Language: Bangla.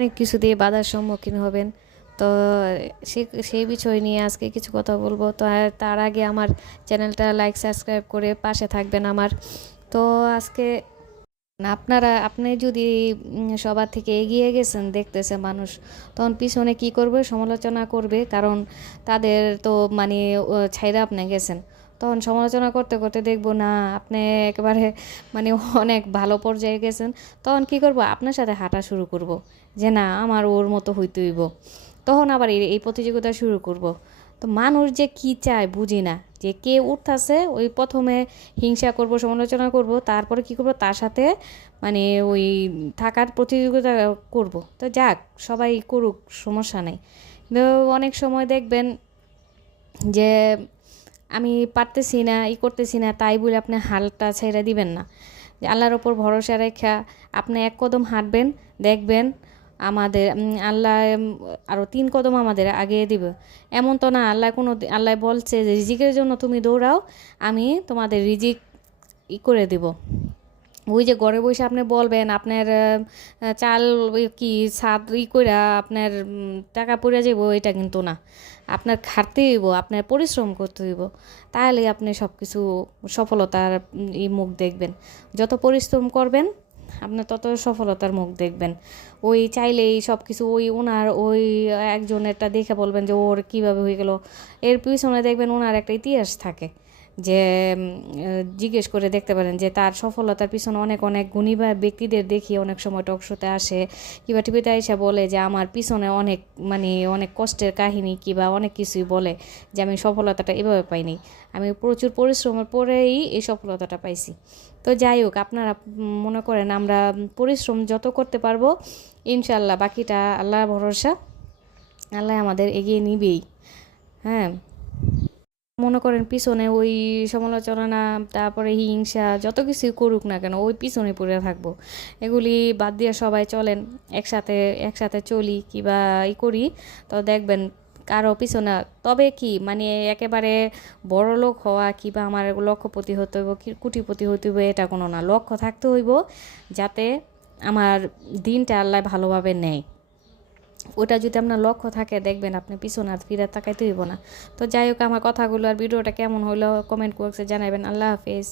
অনেক কিছু দিয়ে বাধার সম্মুখীন হবেন। তো সে, সেই বিষয় নিয়ে আজকে কিছু কথা বলব। তো তার আগে আমার চ্যানেলটা লাইক সাবস্ক্রাইব করে পাশে থাকবেন আমার। তো আজকে আপনারা, আপনি যদি সবার থেকে এগিয়ে গেছেন দেখতেছে মানুষ, তখন পিছনে কি করবে? সমালোচনা করবে, কারণ তাদের তো মানে ছাইরা আপনি গেছেন। তখন সমালোচনা করতে করতে দেখব, না, আপনি একেবারে মানে অনেক ভালো পর্যায়ে গেছেন। তখন কি করব? আপনার সাথে হাঁটা শুরু করব। যে, না, আমার ওর মতো হইতে হইব। তখন আবার এই প্রতিযোগিতা শুরু করব। তো মানুষ যে কি চায় বুঝি না। যে কে উঠতেছে, ওই প্রথমে হিংসা করব, সমালোচনা করব, তারপরে কি করব? তার সাথে মানে ওই থাকার প্রতিযোগিতা করব। তো যাক, সবাই করুক, সমস্যা নেই। অনেক সময় দেখবেন যে আমি পারতেছি না, ই করতেছি না, তাই বলে আপনি হালটা ছেড়ে দিবেন না। যে আল্লাহর ওপর ভরসা রেখা আপনি এক কদম হাঁটবেন, দেখবেন আমাদের আল্লাহ আরও তিন কদম আমাদের আগে দিবে। এমন তো না, আল্লাহ কোনো, আল্লাহ বলছে যে রিজিকের জন্য তুমি দৌড়াও, আমি তোমাদের রিজিক ই করে দিব। ওই যে ঘরে বসে আপনি বলবেন, আপনার চাল কি ছাদ ই কইরা আপনার টাকা পড়ে যাব এটা কিন্তু না। আপনার খাটতে হইব, আপনার পরিশ্রম করতে হইব। তাহলে আপনি সব কিছু সফলতার ই মুখ দেখবেন। যত পরিশ্রম করবেন আপনার তত সফলতার মুখ দেখবেন। ওই চাইলেই সব কিছু ওই ওনার, ওই একজনেরটা দেখে বলবেন যে ওর কীভাবে হয়ে গেল। এর পিছনে দেখবেন ওনার একটা ইতিহাস থাকে। যে জিজ্ঞেস করে দেখতে পারেন যে তার সফলতার পিছনে অনেক অনেক গুণী বা ব্যক্তিদের দেখি অনেক সময় টক শোতে আসে। কিংবা টিভিতে এসে বলে যে, আমার পিছনে অনেক মানে অনেক কষ্টের কাহিনী কিংবা অনেক কিছুই বলে যে, আমি সফলতাটা এভাবে পাইনি। আমি প্রচুর পরিশ্রমের পরেই এই সফলতাটা পাইছি। তো যাই হোক, আপনারা মনে করেন আমরা পরিশ্রম যত করতে পারব ইনশাল্লাহ বাকিটা আল্লাহ ভরসা, আল্লাহ আমাদের এগিয়ে নিবেই। হ্যাঁ? মনে করেন পিছনে ওই সমালোচনা তারপরে হিংসা, যত কিছুই করুক না কেন, ওই পিছনে পড়ে থাকব। এগুলি বাদ দিয়ে সবাই চলেন, একসাথে একসাথে চলি কিবা ই করি। তো দেখবেন কারও পিছনে, তবে কি মানে একেবারে বড় লোক হওয়া কিবা আমার লক্ষ্যপতি হতে হইব, কি কুটিপতি হতে হইব, এটা কোনো না। লক্ষ্য থাকতে হইব যাতে আমার দিনটা আল্লাহ ভালোভাবে নেয়। ওটা যদি আপনার লক্ষ্য থাকে, দেখবেন আপনি পিছনে আর ফিরে তাকাইতে হইব না। তো যাই হোক, আমার কথাগুলো আর ভিডিওটা কেমন হলো কমেন্ট বক্সে জানাবেন আল্লাহ হাফেজ।